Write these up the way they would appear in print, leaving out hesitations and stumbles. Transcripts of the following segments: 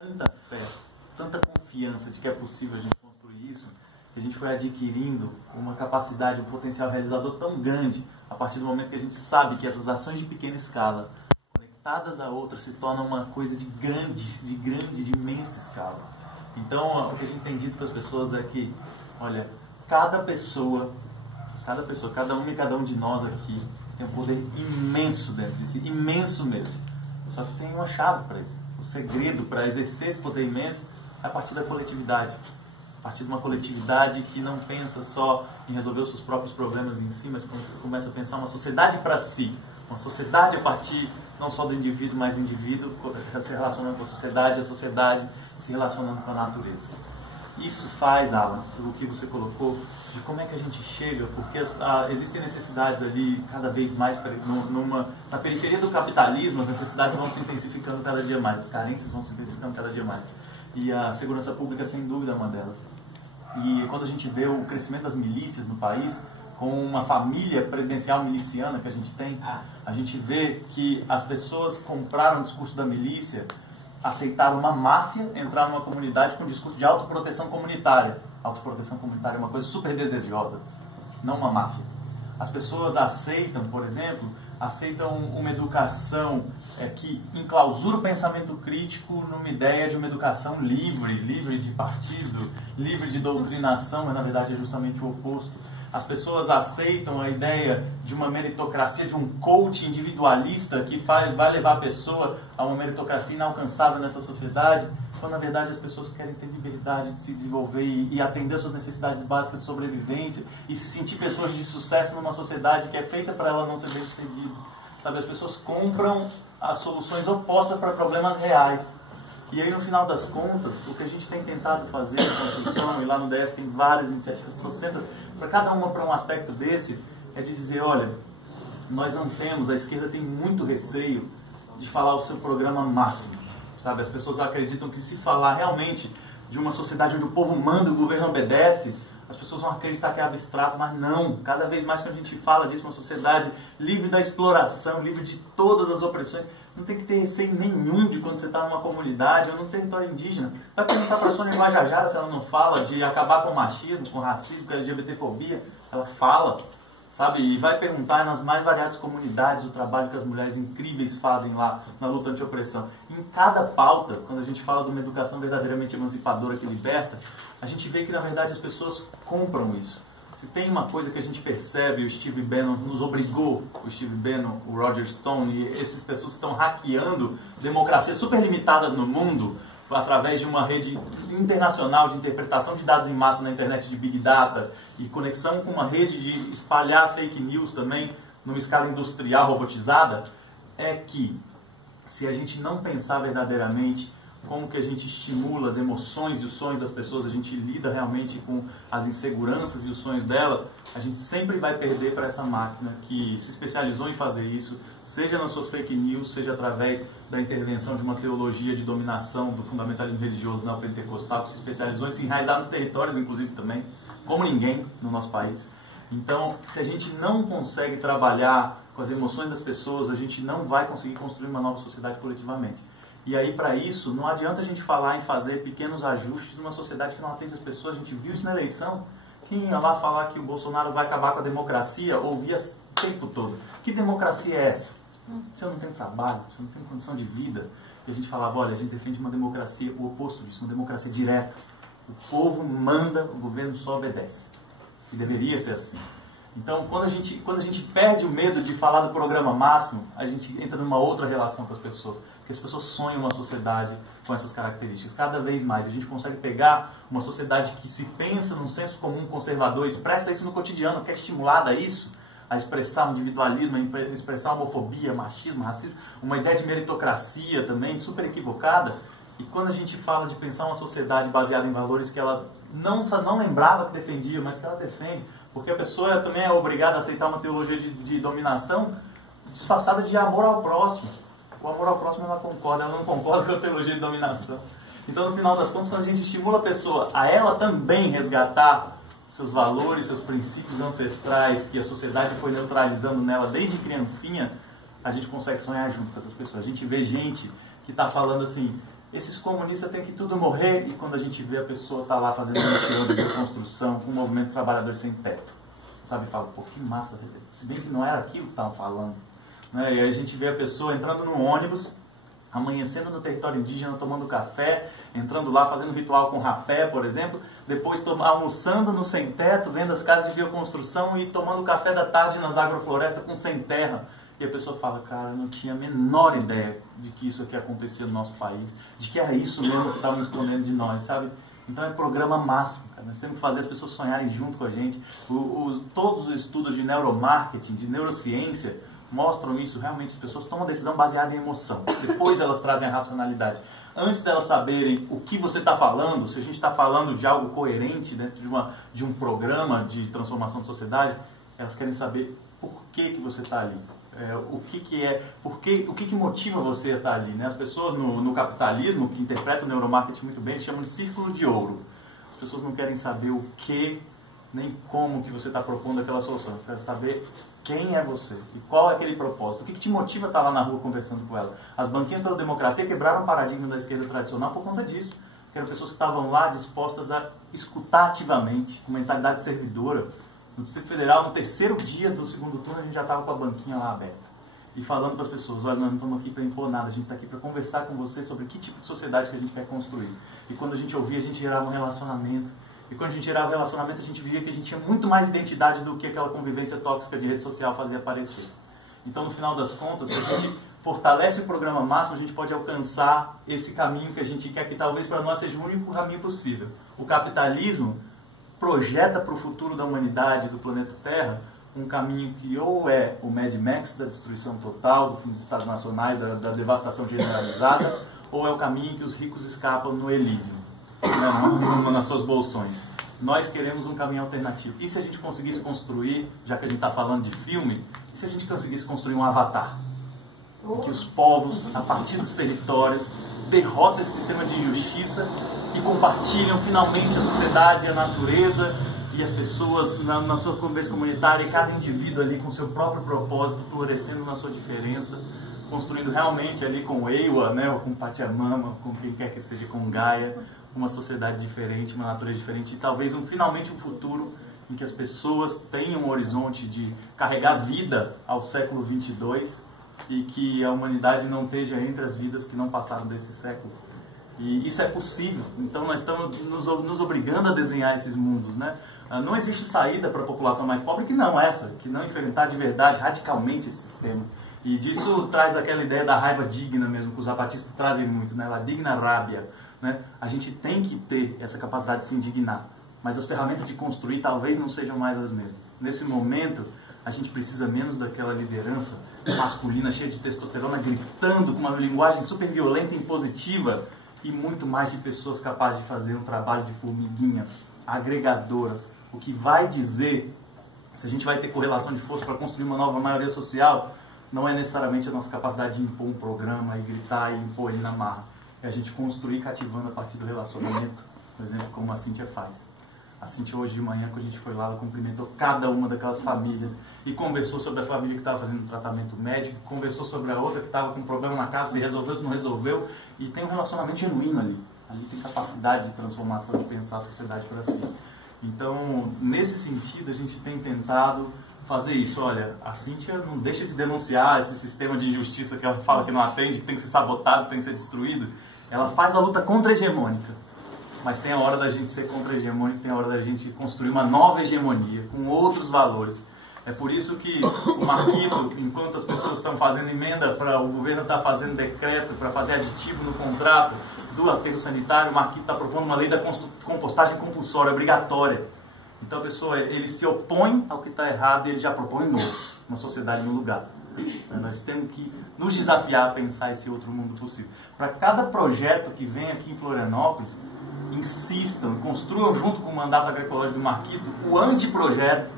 tanta fé, tanta confiança de que é possível a gente construir isso, que a gente foi adquirindo uma capacidade, um potencial realizador tão grande, a partir do momento que a gente sabe que essas ações de pequena escala, conectadas a outras, se tornam uma coisa de imensa escala. Então, o que a gente tem dito para as pessoas é que, olha, cada pessoa, cada uma e cada um de nós aqui, tem um poder imenso dentro de si, imenso mesmo. Só que tem uma chave para isso. O segredo para exercer esse poder imenso é a partir da coletividade. A partir de uma coletividade que não pensa só em resolver os seus próprios problemas em si, mas começa a pensar uma sociedade para si. Uma sociedade a partir não só do indivíduo, mas do indivíduo se relacionando com a sociedade se relacionando com a natureza. Isso faz, Alan, o que você colocou, de como é que a gente chega, porque existem necessidades ali cada vez mais, na periferia do capitalismo, as necessidades vão se intensificando cada dia mais, as carências vão se intensificando cada dia mais. E a segurança pública, sem dúvida, é uma delas. E quando a gente vê o crescimento das milícias no país, com uma família presidencial miliciana que a gente tem, a gente vê que as pessoas compraram o discurso da milícia, aceitaram uma máfia, entrar numa comunidade com um discurso de autoproteção comunitária. Autoproteção comunitária é uma coisa super desejosa, não uma máfia. As pessoas aceitam, por exemplo, uma educação que enclausura o pensamento crítico numa ideia de uma educação livre de partido, livre de doutrinação, mas na verdade é justamente o oposto. As pessoas aceitam a ideia de uma meritocracia, de um coach individualista que vai levar a pessoa a uma meritocracia inalcançável nessa sociedade, quando na verdade as pessoas querem ter liberdade de se desenvolver e atender suas necessidades básicas de sobrevivência e se sentir pessoas de sucesso numa sociedade que é feita para ela não ser bem-sucedida. Sabe, as pessoas compram as soluções opostas para problemas reais. E aí, no final das contas, o que a gente tem tentado fazer na construção, e lá no DF tem várias iniciativas trocentas, para cada uma para um aspecto desse, é de dizer, olha, nós não temos, a esquerda tem muito receio de falar o seu programa máximo, sabe? As pessoas acreditam que se falar realmente de uma sociedade onde o povo manda e o governo obedece, as pessoas vão acreditar que é abstrato, mas não. Cada vez mais que a gente fala disso, uma sociedade livre da exploração, livre de todas as opressões, não tem que ter receio nenhum de quando você está numa comunidade ou num território indígena. Vai perguntar para a Sônia Guajajara se ela não fala de acabar com o machismo, com o racismo, com a LGBTfobia. Ela fala, sabe? E vai perguntar nas mais variadas comunidades o trabalho que as mulheres incríveis fazem lá na luta anti-opressão. Em cada pauta, quando a gente fala de uma educação verdadeiramente emancipadora que liberta, a gente vê que na verdade as pessoas compram isso. Se tem uma coisa que a gente percebe, o Steve Bannon nos obrigou, o Steve Bannon, o Roger Stone e essas pessoas que estão hackeando democracias super limitadas no mundo através de uma rede internacional de interpretação de dados em massa na internet de Big Data e conexão com uma rede de espalhar fake news também numa escala industrial robotizada, é que se a gente não pensar verdadeiramente como que a gente estimula as emoções e os sonhos das pessoas, a gente lida realmente com as inseguranças e os sonhos delas, a gente sempre vai perder para essa máquina que se especializou em fazer isso, seja nas suas fake news, seja através da intervenção de uma teologia de dominação do fundamentalismo religioso neopentecostal, que se especializou em se enraizar nos territórios, inclusive também, como ninguém no nosso país. Então, se a gente não consegue trabalhar com as emoções das pessoas, a gente não vai conseguir construir uma nova sociedade coletivamente. E aí, para isso, não adianta a gente falar em fazer pequenos ajustes numa sociedade que não atende as pessoas. A gente viu isso na eleição. Quem ia lá falar que o Bolsonaro vai acabar com a democracia, ouvia o tempo todo. Que democracia é essa? Você não tem trabalho, você não tem condição de vida. E a gente falava, olha, a gente defende uma democracia, o oposto disso, uma democracia direta. O povo manda, o governo só obedece. E deveria ser assim. Então, quando a gente perde o medo de falar do programa máximo, a gente entra numa outra relação com as pessoas. Porque as pessoas sonham uma sociedade com essas características. Cada vez mais a gente consegue pegar uma sociedade que se pensa num senso comum conservador, expressa isso no cotidiano, que é estimulada a isso, a expressar o individualismo, a expressar a homofobia, machismo, racismo, uma ideia de meritocracia também, super equivocada. E quando a gente fala de pensar uma sociedade baseada em valores que ela não lembrava que defendia, mas que ela defende, porque a pessoa também é obrigada a aceitar uma teologia de dominação disfarçada de amor ao próximo. O amor ao próximo ela não concorda com a teologia de dominação. Então, no final das contas, quando a gente estimula a pessoa a ela também resgatar seus valores, seus princípios ancestrais que a sociedade foi neutralizando nela desde criancinha, a gente consegue sonhar junto com essas pessoas. A gente vê gente que está falando assim, esses comunistas têm que tudo morrer, e quando a gente vê a pessoa tá lá fazendo um mutirão de reconstrução com o movimento de trabalhadores sem teto, sabe, fala, pô, que massa, se bem que não era aquilo que estavam falando, né? E aí a gente vê a pessoa entrando no ônibus, amanhecendo no território indígena, tomando café, entrando lá, fazendo ritual com rapé, por exemplo, depois almoçando no sem teto, vendo as casas de bioconstrução e tomando café da tarde nas agroflorestas com sem terra. E a pessoa fala, cara, eu não tinha a menor ideia de que isso aqui acontecia no nosso país, de que era isso mesmo que estavam escondendo de nós, sabe? Então é programa máximo, cara. Nós temos que fazer as pessoas sonharem junto com a gente. Todos os estudos de neuromarketing, de neurociência, mostram isso. Realmente as pessoas tomam decisão baseada em emoção. Depois elas trazem a racionalidade. Antes delas saberem o que você está falando, se a gente está falando de algo coerente dentro de um programa de transformação de sociedade, elas querem saber por que você está ali. O que motiva você a estar ali, né? As pessoas no capitalismo, que interpretam o neuromarketing muito bem, chamam de círculo de ouro. As pessoas não querem saber o que, nem como que você está propondo aquela solução. Querem saber quem é você e qual é aquele propósito. O que te motiva a estar lá na rua conversando com ela? As banquinhas pela democracia quebraram o paradigma da esquerda tradicional por conta disso. Que eram pessoas que estavam lá dispostas a escutar ativamente, com mentalidade servidora. No Distrito Federal, no terceiro dia do segundo turno, a gente já estava com a banquinha lá aberta. E falando para as pessoas, olha, nós não estamos aqui para impor nada, a gente está aqui para conversar com você sobre que tipo de sociedade que a gente quer construir. E quando a gente ouvia, a gente gerava um relacionamento. E quando a gente gerava um relacionamento, a gente via que a gente tinha muito mais identidade do que aquela convivência tóxica de rede social fazia aparecer. Então, no final das contas, se a gente fortalece o programa máximo, a gente pode alcançar esse caminho que a gente quer, que talvez para nós seja o único caminho possível. O capitalismo projeta para o futuro da humanidade, do planeta Terra, um caminho que ou é o Mad Max da destruição total, do fim dos Estados Nacionais, da devastação generalizada, ou é o caminho que os ricos escapam no Elísio, né, nas suas bolsões. Nós queremos um caminho alternativo. E se a gente conseguisse construir, já que a gente está falando de filme, e se a gente conseguisse construir um avatar? Em que os povos, a partir dos territórios, derrotam esse sistema de injustiça e compartilham finalmente a sociedade, a natureza e as pessoas na sua convivência comunitária, e cada indivíduo ali com seu próprio propósito, florescendo na sua diferença, construindo realmente ali com Eiwa, né, ou com Pachamama, com quem quer que seja, com Gaia, uma sociedade diferente, uma natureza diferente, e talvez finalmente um futuro em que as pessoas tenham um horizonte de carregar vida ao século 22 e que a humanidade não esteja entre as vidas que não passaram desse século. E isso é possível. Então nós estamos nos obrigando a desenhar esses mundos, né? Não existe saída para a população mais pobre que não essa, que não enfrentar de verdade, radicalmente esse sistema. E disso traz aquela ideia da raiva digna mesmo, que os zapatistas trazem muito, né? La digna rabia, né? A gente tem que ter essa capacidade de se indignar, mas as ferramentas de construir talvez não sejam mais as mesmas. Nesse momento, a gente precisa menos daquela liderança masculina cheia de testosterona, gritando com uma linguagem super violenta e impositiva, e muito mais de pessoas capazes de fazer um trabalho de formiguinha, agregadora. O que vai dizer se a gente vai ter correlação de força para construir uma nova maioria social não é necessariamente a nossa capacidade de impor um programa e gritar e impor ele na marra. É a gente construir cativando a partir do relacionamento, por exemplo, como a Cíntia faz. A Cíntia hoje de manhã, quando a gente foi lá, ela cumprimentou cada uma daquelas famílias e conversou sobre a família que estava fazendo tratamento médico, conversou sobre a outra que estava com um problema na casa, se resolveu, se não resolveu, e tem um relacionamento genuíno ali. Ali tem capacidade de transformação, de pensar a sociedade para si. Então, nesse sentido, a gente tem tentado fazer isso. Olha, a Cíntia não deixa de denunciar esse sistema de injustiça que ela fala que não atende, que tem que ser sabotado, que tem que ser destruído. Ela faz a luta contra-hegemônica. Mas tem a hora da gente ser contra-hegemônico, tem a hora da gente construir uma nova hegemonia, com outros valores. É por isso que o Marquito, enquanto as pessoas estão fazendo emenda, o governo está fazendo decreto para fazer aditivo no contrato do aterro sanitário, o Marquito está propondo uma lei da compostagem compulsória, obrigatória. Então a pessoa, ele se opõe ao que está errado e ele já propõe novo, uma sociedade no lugar. Então, nós temos que nos desafiar a pensar esse outro mundo possível. Para cada projeto que vem aqui em Florianópolis, insistam, construam junto com o mandato agroecológico do Marquito o anteprojeto.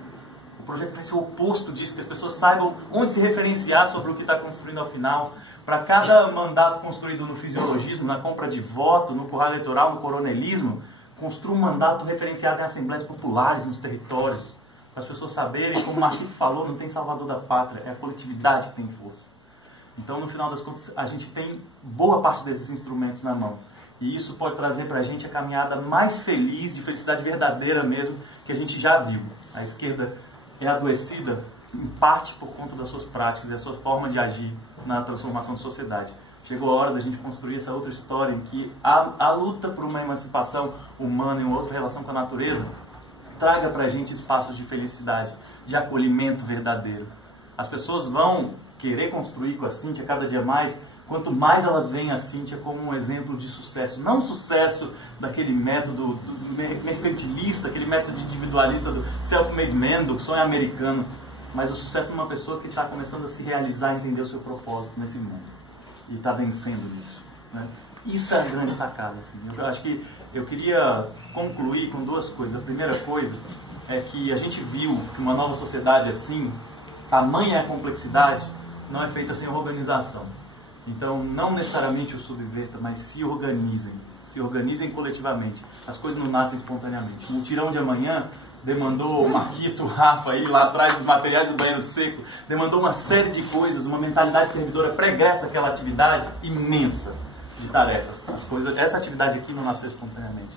O projeto vai ser o oposto disso, que as pessoas saibam onde se referenciar sobre o que está construindo ao final. Para cada mandato construído no fisiologismo, na compra de voto, no curral eleitoral, no coronelismo, construa um mandato referenciado em assembleias populares nos territórios. Para as pessoas saberem, como o Marquito falou, não tem salvador da pátria, é a coletividade que tem força. Então, no final das contas, a gente tem boa parte desses instrumentos na mão. E isso pode trazer para a gente a caminhada mais feliz, de felicidade verdadeira mesmo, que a gente já viu. A esquerda é adoecida, em parte, por conta das suas práticas e a sua forma de agir na transformação da sociedade. Chegou a hora da gente construir essa outra história em que a luta por uma emancipação humana e uma outra relação com a natureza traga para a gente espaços de felicidade, de acolhimento verdadeiro. As pessoas vão querer construir com a Cíntia cada dia mais, quanto mais elas veem a Cíntia como um exemplo de sucesso. Não sucesso daquele método do mercantilista, aquele método individualista do self-made man, do sonho americano, mas o sucesso de uma pessoa que está começando a se realizar e entender o seu propósito nesse mundo. E está vencendo isso. Né? Isso é a grande sacada. Assim. Eu acho que eu queria concluir com duas coisas. A primeira coisa é que a gente viu que uma nova sociedade assim, tamanha a complexidade, não é feita sem organização. Então, não necessariamente o subverta, mas se organizem coletivamente. As coisas não nascem espontaneamente. O mutirão de amanhã demandou o Marquito, o Rafa, aí lá atrás dos materiais do banheiro seco, demandou uma série de coisas, uma mentalidade servidora pregressa àquela atividade imensa de tarefas. Essa atividade aqui não nasceu espontaneamente.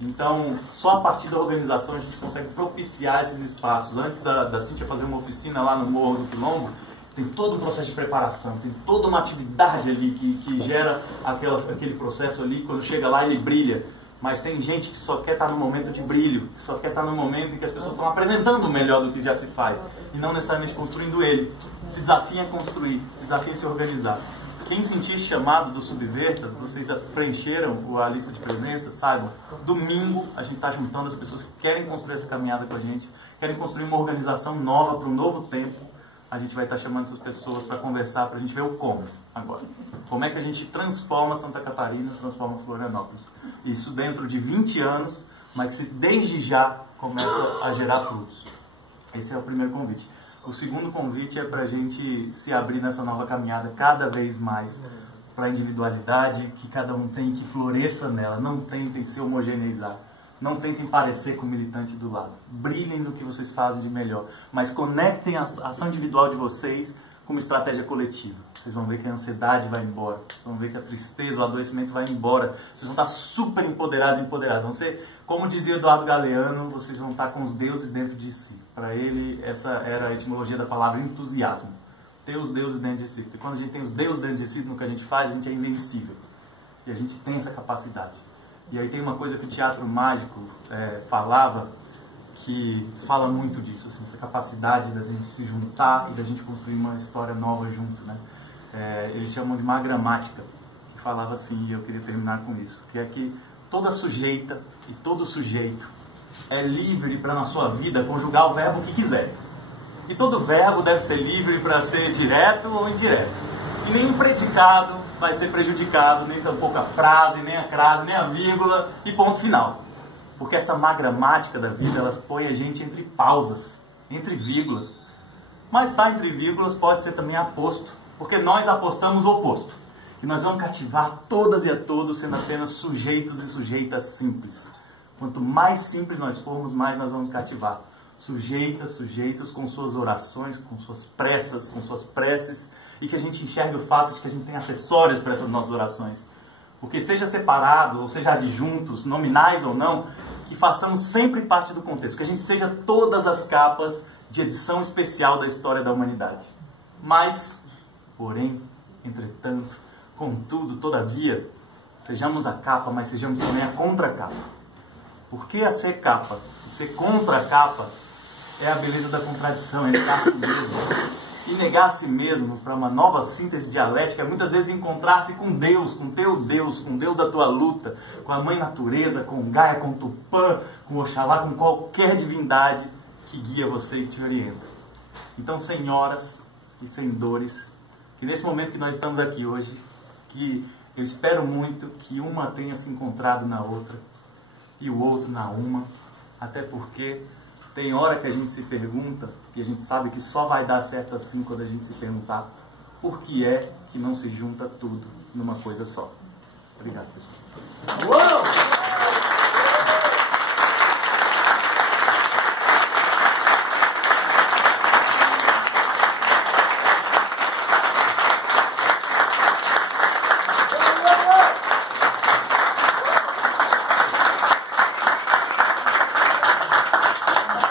Então, só a partir da organização a gente consegue propiciar esses espaços. Antes da Cíntia fazer uma oficina lá no Morro do Quilombo, tem todo um processo de preparação, tem toda uma atividade ali que gera aquele processo ali. Quando chega lá ele brilha. Mas tem gente que só quer estar no momento de brilho, que só quer estar no momento em que as pessoas estão apresentando o melhor do que já se faz, e não necessariamente construindo ele. Se desafia a construir, se desafia a se organizar. Quem sentir chamado do Subverta, vocês preencheram a lista de presença, saibam, domingo a gente está juntando as pessoas que querem construir essa caminhada com a gente, querem construir uma organização nova para um novo tempo. A gente vai estar chamando essas pessoas para conversar, para a gente ver o como agora. Como é que a gente transforma Santa Catarina, transforma Florianópolis. Isso dentro de 20 anos, mas que desde já começa a gerar frutos. Esse é o primeiro convite. O segundo convite é para a gente se abrir nessa nova caminhada cada vez mais para a individualidade que cada um tem, que floresça nela. Não tentem se homogeneizar. Não tentem parecer com o militante do lado. Brilhem no que vocês fazem de melhor. Mas conectem a ação individual de vocês com uma estratégia coletiva. Vocês vão ver que a ansiedade vai embora. Vocês vão ver que a tristeza, o adoecimento vai embora. Vocês vão estar super empoderados e empoderados. Vão ser, como dizia Eduardo Galeano, vocês vão estar com os deuses dentro de si. Para ele, essa era a etimologia da palavra entusiasmo. Ter os deuses dentro de si. Porque quando a gente tem os deuses dentro de si, no que a gente faz, a gente é invencível. E a gente tem essa capacidade. E aí tem uma coisa que o teatro mágico falava, que fala muito disso, assim, essa capacidade da gente se juntar e da gente construir uma história nova junto, né? Eles chamam de magramática, que falava assim, e eu queria terminar com isso, que é que toda sujeita e todo sujeito é livre para na sua vida conjugar o verbo que quiser. E todo verbo deve ser livre para ser direto ou indireto. E nenhum predicado vai ser prejudicado, nem tampouco a frase, nem a crase, nem a vírgula e ponto final. Porque essa magramática da vida, elas põe a gente entre pausas, entre vírgulas. Mas estar entre vírgulas pode ser também aposto, porque nós apostamos o oposto. E nós vamos cativar todas e a todos sendo apenas sujeitos e sujeitas simples. Quanto mais simples nós formos, mais nós vamos cativar. Sujeitas, sujeitos com suas orações, com suas pressas, com suas preces, e que a gente enxergue o fato de que a gente tem acessórios para essas nossas orações. Porque seja separado, ou seja adjuntos, nominais ou não, que façamos sempre parte do contexto, que a gente seja todas as capas de edição especial da história da humanidade. Mas, porém, entretanto, contudo, todavia, sejamos a capa, mas sejamos também a contracapa. Porque a ser capa e ser contra-capa é a beleza da contradição, é negar a si mesmo. E negar a si mesmo para uma nova síntese dialética é muitas vezes encontrar-se com Deus, com teu Deus, com Deus da tua luta, com a Mãe Natureza, com Gaia, com Tupã, com Oxalá, com qualquer divindade que guia você e te orienta. Então, senhoras e senhores, que nesse momento que nós estamos aqui hoje, que eu espero muito que uma tenha se encontrado na outra e o outro na uma, até porque tem hora que a gente se pergunta, e a gente sabe que só vai dar certo assim quando a gente se perguntar por que é que não se junta tudo numa coisa só. Obrigado, pessoal.